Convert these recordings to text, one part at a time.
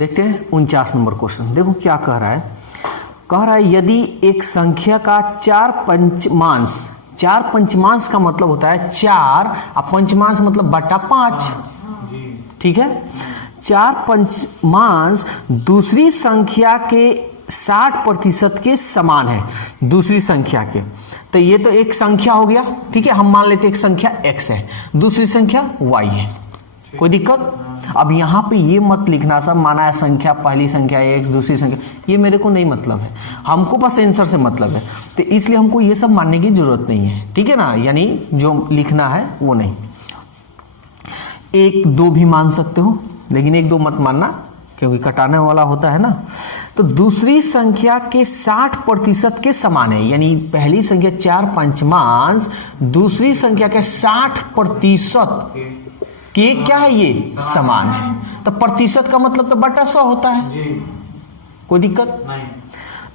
देखते हैं 49 number question. देखो क्या कह रहा है। कह रहा है यदि एक संख्या का चार पंचमांश का मतलब होता है 4 और पंचमांश मतलब बटा 5, ठीक है। 4 पंचमांश दूसरी संख्या के 60% के समान है, दूसरी संख्या के। तो ये तो एक संख्या हो गया, ठीक है। हम मान लेते एक संख्या x है, दूसरी संख्या y है, कोई दिक्कत। अब यहां पे ये मत लिखना सब माना है संख्या, पहली संख्या x, दूसरी संख्या, ये मेरे को नहीं मतलब है, हमको बस आंसर से मतलब है। तो इसलिए हमको ये सब मानने की जरूरत नहीं है, ठीक है ना। यानी जो लिखना है वो नहीं। 1 2 भी मान सकते हो, लेकिन 1 2 मत मानना क्योंकि कटाने वाला होता है ना। तो दूसरी संख्या के 60% के समान है, यानी पहली संख्या 4 पंचमांश दूसरी संख्या के 60% के क्या है, ये समान है। तो प्रतिशत का मतलब तो बटा 100 होता है, कोई दिक्कत नहीं।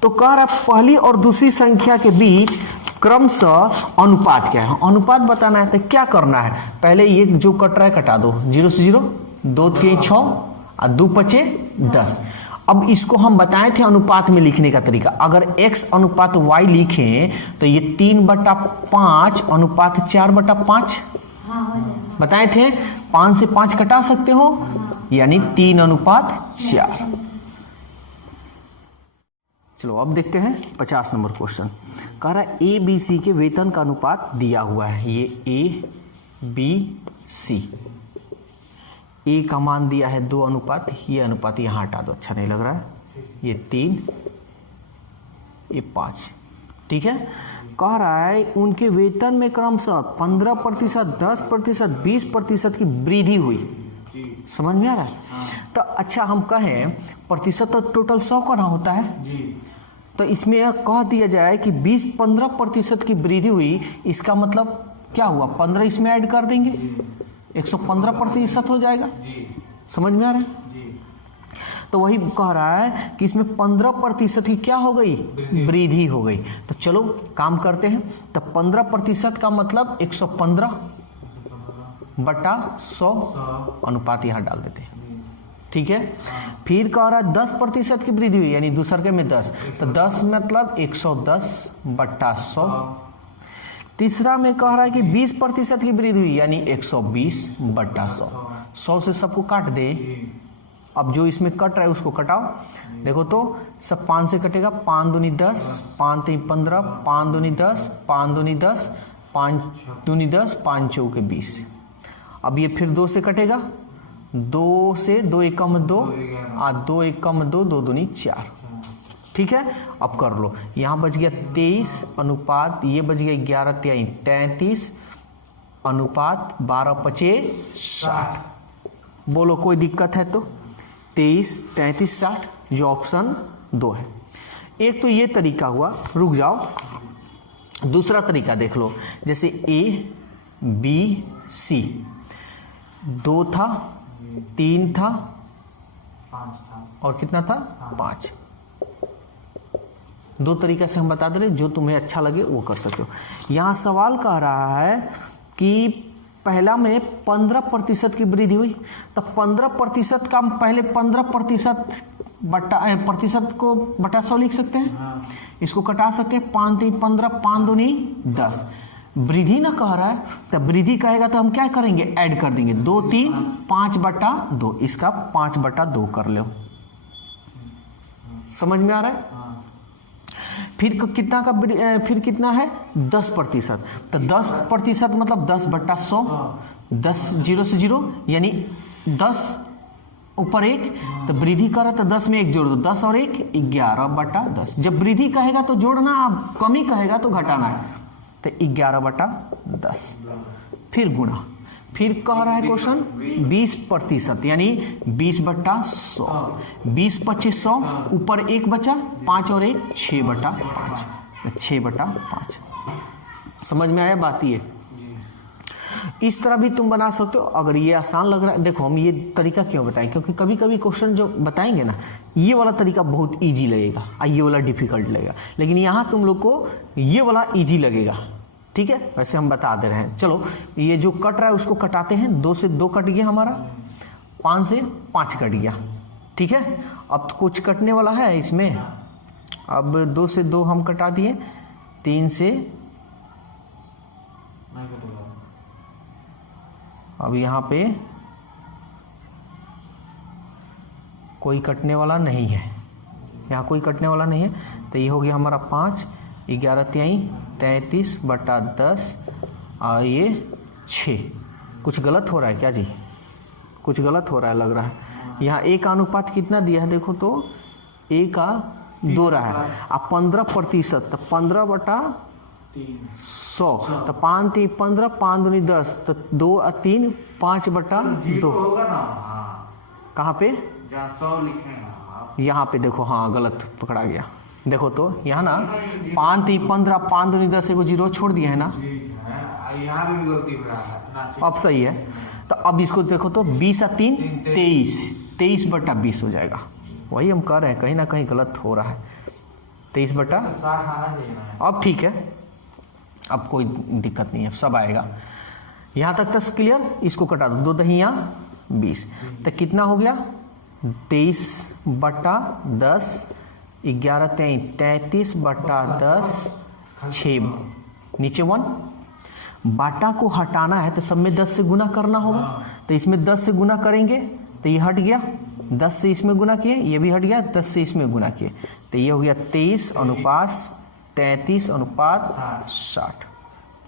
तो कह रहा पहली और दूसरी संख्या के बीच क्रमशः अनुपात क्या है। अनुपात बताना है तो क्या करना है, पहले ये जो कट रहा है कटा दो, 0 से 0, 2 3 6 और 2 5 10। अब इसको हम बताए थे अनुपात में लिखने का तरीका। अगर x अनुपात y लिखें तो ये 3/5 अनुपात 4/5 बताए थे। 5 से 5 कटा सकते हो, यानी 3/4। चलो अब देखते हैं 50 नंबर क्वेश्चन। कह रहा है ए बी सी के वेतन का अनुपात दिया हुआ है। ये ए बी सी, ए का मान दिया है 2 अनुपात, ये अनुपात यहां हटा दो, अच्छा नहीं लग रहा है। ये 3, ये 5, ठीक है। कह रहा है उनके वेतन में क्रमशः 15%, 10%, 20% की वृद्धि हुई। समझ में आ रहा है। तो अच्छा हम कहें प्रतिशत तो टोटल 100 का ना होता है, तो इसमें यह कह दिया जाए कि 15% की वृद्धि हुई, इसका मतलब क्या हुआ, 15 इसमें ऐड कर देंगे, 115% हो जाएगा। समझ में आ रहा है। तो वही कह रहा है कि इसमें 15% की क्या हो गई, वृद्धि हो गई। तो चलो काम करते हैं। तो 15% का मतलब 115/100 अनुपात यहां डाल देते हैं, ठीक है। फिर कह रहा है 10% की वृद्धि हुई, यानी दूसरे में 10, तो 10 मतलब 110/100। तीसरा में कह रहा है कि 20% की वृद्धि हुई, यानी 120/100। 100 से सबको काट दे। अब जो इसमें कट रहा है उसको कटाओ। देखो तो सब 5 से कटेगा, 5 दूनी 10, 5 3 15, 5 दूनी 10, 5 दूनी 10, 5 दूनी 10, 5 चौके 20। अब ये फिर 2 से कटेगा, 2 से 2 एकम 2 और 2 एकम 2, 2 दूनी 4, ठीक है। अब कर लो, यहां बच गया 23 अनुपात, ये बच गया 11 3 33 अनुपात 12 5 60। बोलो कोई दिक्कत है तो 23 33 60 जो ऑप्शन 2 है। एक तो ये तरीका हुआ, रुक जाओ, दूसरा तरीका देख लो। जैसे ए बी सी 2 था, 3 था, 5 था और कितना था 5। 2 तरीका से हम बता दे रहे, जो तुम्हें अच्छा लगे वो कर सकते हो। यहां सवाल कह रहा है कि पहला में 15% की वृद्धि हुई, तो 15% का पहले 15% प्रतिशत को बटा 100 लिख सकते हैं। इसको कटा सकते हैं, 5 3 15, 5 दूनी 10। वृद्धि ना कह रहा है, तो वृद्धि कहेगा तो हम क्या करेंगे, ऐड कर देंगे। 2 3 5/2, इसका 5/2 कर लो। समझ में आ रहा है। फिर कितना का, फिर कितना है 10%, तो 10% मतलब 10/100, 10 0 से 0 यानी 10 ऊपर 1, तो वृद्धि कर, तो 10 में 1 जोड़ दो, 10 और 1 11/10। जब वृद्धि कहेगा तो जोड़ना, अब कमी कहेगा तो घटाना है, तो 11/10। फिर गुणा, फिर कह रहा है क्वेश्चन 20% यानी 20/100, 20 25 100, ऊपर 1 बचा, 5 और 1 6/5, 6/5। समझ में आया बात। ये इस तरह भी तुम बना सकते हो अगर ये आसान लग रहा है। देखो हम ये तरीका क्यों बताएं, क्योंकि कभी कभी क्वेश्चन जो बताएंगे ना, ये वाला तरीका बहुत इजी लगेगा और ये वाला डिफिकल्ट लगेगा, लेकिन यहाँ तुम लोग को ये वाला इजी लगेगा, ठीक है। वैसे हम बता दे रहे हैं। चलो ये जो कट रहा है उसको कटाते हैं। 2 से 2 कट गया हमारा, 5 से 5 कट गया, ठीक है। अब तो कुछ कटने वाला है इसमें, अब 2 से 2 हम कटा दिए, 3 से, अब यहाँ पे कोई कटने वाला नहीं है, यहाँ कोई कटने वाला नहीं है, तो ये हो गया हमारा 5, 11 तिहाई 33 बटा 10 और ये 6। कुछ गलत हो रहा है क्या जी? कुछ गलत हो रहा है लग रहा है। यहाँ A का अनुपात कितना दिया है देखो तो, A का 2 रहा है, अब 15%, तो 15 बटा 100, तो 5 3 15, 5 दूनी 10, तो 2 और 3 5 बटा 2 कहाँ पे? यहाँ पे देखो, हाँ गलत पकड़ा गया। देखो तो यहाँ ना 5 3 15, 5 दूनी 10, एगो 0 छोड़ दिए है ना, अब सही है। तो अब इसको देखो तो 20 और 3 23, 23 बटा 20 हो जाएगा। वही हम कह रहे हैं, कहीं ना कहीं गलत हो रहा है। 23 बटा, अब ठीक है, अब कोई दिक्कत नहीं है, सब आएगा। यहाँ तक क्लियर। इसको कटा दो, 2 दहिया 20, तो कितना हो गया? 23 बटा 10, 11 33 बटा 10, 6 नीचे 1। बाटा को हटाना है तो सब में 10 से गुना करना होगा, तो इसमें 10 से गुना करेंगे तो ये हट गया, 10 से इसमें गुना किए, ये भी हट गया, 10 से इसमें गुना किए, तो ये हो गया 23 अनुपात 33 अनुपात 60।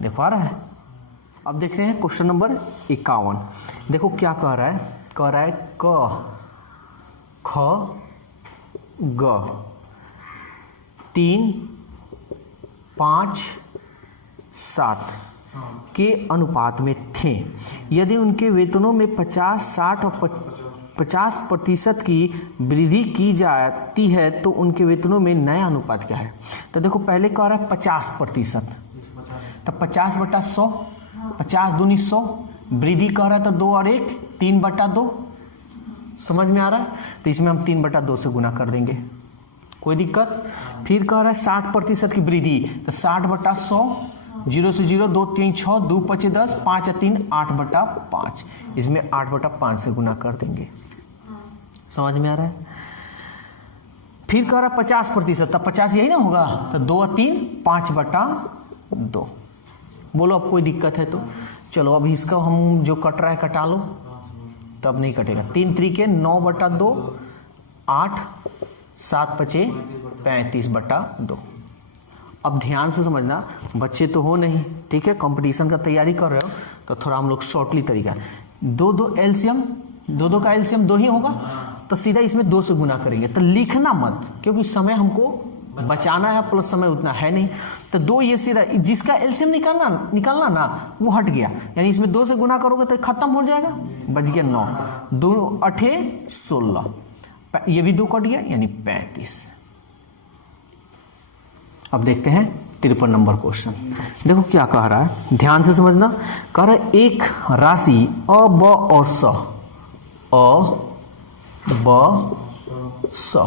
देखो आ रहा है। अब देख रहे हैं क्वेश्चन नंबर 51। देखो क्या कह रहा है, कह रहा है क ख ग 3 5 7 के अनुपात में थे। यदि उनके वेतनों में 50 60 और 50% की वृद्धि की जाती है तो उनके वेतनों में नया अनुपात क्या है? तो देखो पहले कह रहा है 50%, तो 50 बटा 100, 50 दूनी 100, वृद्धि कह रहा है तो 2 और 1 3 बटा 2। समझ में आ रहा है? तो इसमें हम 3 बटा 2 से गुना कर देंगे, कोई दिक्कत। फिर कह रहा है 60% की वृद्धि, तो 60 बटा 100, 0 से 0 2 3 6 2 5 10, 5 और 3 8 बटा 5, इसमें 8 बटा 5 से गुना कर देंगे। समझ में आ रहा है? फिर कह रहा है 50%, तब 50 यही ना होगा, तो 2 और 3 5 बटा 2। बोलो अब कोई दिक्कत है तो? चलो अब इसका हम जो कट रहा है कटा लो, तब नहीं कटेगा। 3 3 9 बटा 2 8, 7 5 35 बटा 2। अब ध्यान से समझना, बच्चे तो हो नहीं, ठीक है, कंपटीशन का तैयारी कर रहे हो, तो थोड़ा हम लोग शॉर्टली तरीका, 2 एलसीएम, 2 का एलसीएम 2 ही होगा, तो सीधा इसमें 2 से गुना करेंगे। तो लिखना मत, क्योंकि समय हमको बचाना है, प्लस समय उतना है नहीं। तो 2 ये सीधा, जिसका एलसीएम निकालना ना वो हट गया, यानी इसमें 2 से गुना करोगे तो खत्म हो जाएगा, बच गया 9, 2 8 16, ये भी 2 कट गया यानी 35। अब देखते हैं 53 नंबर क्वेश्चन। देखो क्या कह रहा है, ध्यान से समझना। कह रहा है एक राशि अ ब और स, अ ब स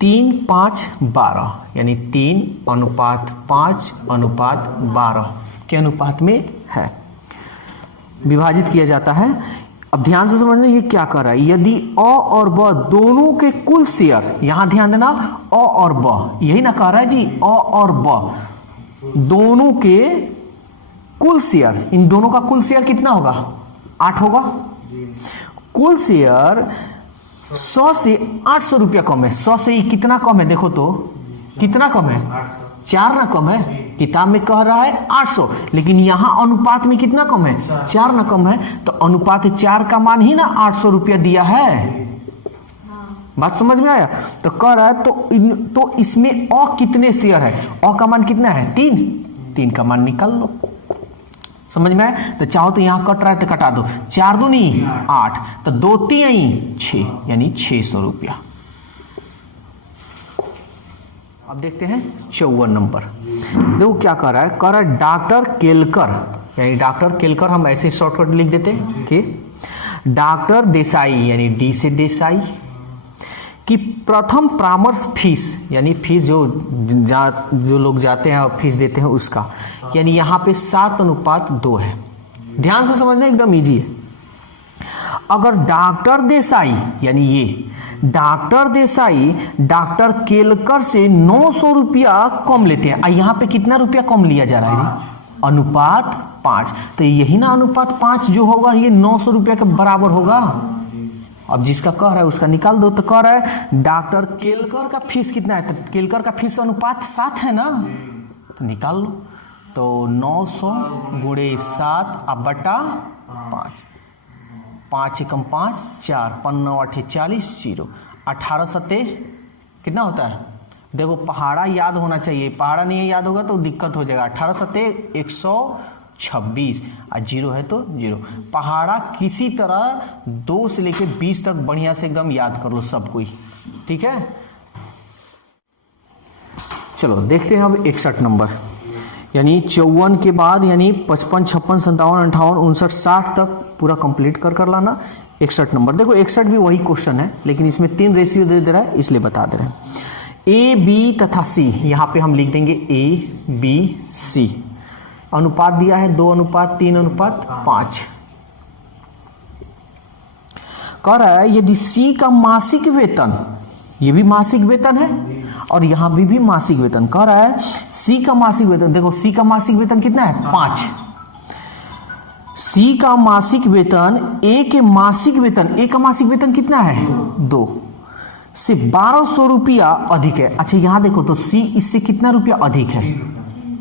3 5 12 यानी 3 अनुपात 5 अनुपात 12 के अनुपात में है, विभाजित किया जाता है। अब ध्यान से समझना ये क्या कर रहा है, यदि अ और ब दोनों के कुल शेयर, यहां ध्यान देना, अ और ब यही ना कह रहा है जी, अ और ब दोनों के कुल शेयर, इन दोनों का कुल शेयर कितना होगा? 8 होगा। कुल शेयर 100 से 800 रुपया कम है। 100 से कितना कम है? देखो तो कितना कम है? 4 ना कम है। किताब में कह रहा है 800, लेकिन यहां अनुपात में कितना कम है? 4 ना कम है। तो अनुपात 4 का मान ही ना 800 रुपया दिया है। बात समझ में आया? तो कह रहा है तो इसमें अ कितने शेयर है? अ का मान कितना है? 3 का मान निकाल लो। समझ में आया? तो चाहो तो यहां कट रहा है तो कटा दो, 4 दूनी 8, तो 2 3 6 यानी 600 रुपया। अब देखते हैं 54 नंबर। देखो क्या कर रहा है, कह रहा है डॉक्टर केलकर, यानी डॉक्टर केलकर हम ऐसे शॉर्टकट लिख देते हैं कि डॉक्टर देसाई यानी डी से देसाई की प्रथम परामर्श फीस, यानी फीस जो लोग जाते हैं और फीस देते हैं उसका, यानी यहाँ पे 7 अनुपात 2 है। ध्यान से समझना, एकदम इजी है। अगर डॉक्टर देसाई यानी ये डॉक्टर देसाई डॉक्टर केलकर से 900 रुपया कम लेते हैं, यहां पे कितना रुपया कम लिया जा रहा है जी? अनुपात 5। तो यही ना अनुपात 5 जो होगा ये 900 रुपया के बराबर होगा। अब जिसका कह रहा है उसका निकाल दो। तो कह रहा है डॉक्टर केलकर का फीस कितना है? तो केलकर का फीस अनुपात 7 है ना, तो निकाल लो। तो 900 गुणे 7 अब बटा 5, 5 एकम 5 4 5 9 8 40 0 18 सत्ते कितना होता है? देखो पहाड़ा याद होना चाहिए, पहाड़ा नहीं याद होगा तो दिक्कत हो जाएगा। 18 सत्ते 126 और 0 है तो 0। पहाड़ा किसी तरह 2 से लेके 20 तक बढ़िया से एकदम याद कर लो सब कोई, ठीक है। चलो देखते हैं अब 61 नंबर, यानी 54 के बाद यानी 55 56 57 58 59 60 तक पूरा कंप्लीट कर लाना। 61 नंबर देखो, 61 भी वही क्वेश्चन है लेकिन इसमें 3 रेशियो दे रहा है इसलिए बता दे रहे हैं। ए बी तथा सी, यहां पे हम लिख देंगे ए बी सी। अनुपात दिया है 2:3:5। कह रहा है यदि सी का मासिक वेतन, ये भी मासिक वेतन है और यहां भी मासिक वेतन, कह रहा है सी का मासिक वेतन, देखो सी का मासिक वेतन कितना है? 5। सी का मासिक वेतन ए के मासिक वेतन, ए का मासिक वेतन कितना है? 2 से 1200 रुपया अधिक है। अच्छा यहां देखो तो सी इससे कितना रुपया अधिक है?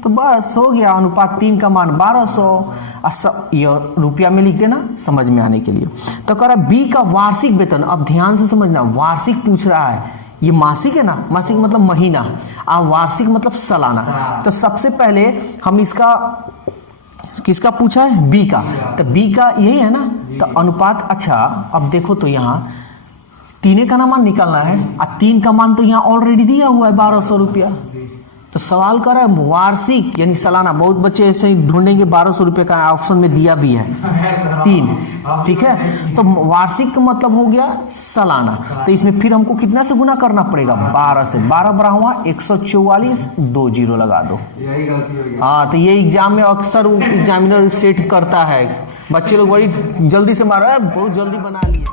तो बस हो गया, अनुपात 3 का मान 1200। ये रुपया में लिख देना समझ में आने के लिए। तो कह रहा है बी का वार्षिक वेतन, अब ध्यान से समझना, वार्षिक पूछ रहा है, ये मासिक है ना, मासिक मतलब महीना, वार्षिक मतलब सालाना। तो सबसे पहले हम इसका किसका पूछा है? बी का। तो बी का यही है ना, तो अनुपात। अच्छा अब देखो तो यहाँ 3 का मान निकालना है और 3 का मान तो यहाँ ऑलरेडी दिया हुआ है 1200 रुपया। तो सवाल कर रहा है वार्षिक यानी सालाना, बहुत बच्चे ऐसे ही ढूंढेंगे 1200 रुपये का ऑप्शन में दिया भी है 3, ठीक है। तो वार्षिक का मतलब हो गया सालाना, तो इसमें फिर हमको कितना से गुना करना पड़ेगा? 12 से। 12 बड़ा हुआ 144, 2 0 लगा दो। हाँ तो ये एग्जाम में अक्सर एग्जामिनर सेट करता है, बच्चे लोग बड़ी जल्दी से मार रहे हैं, बहुत जल्दी बना लिए।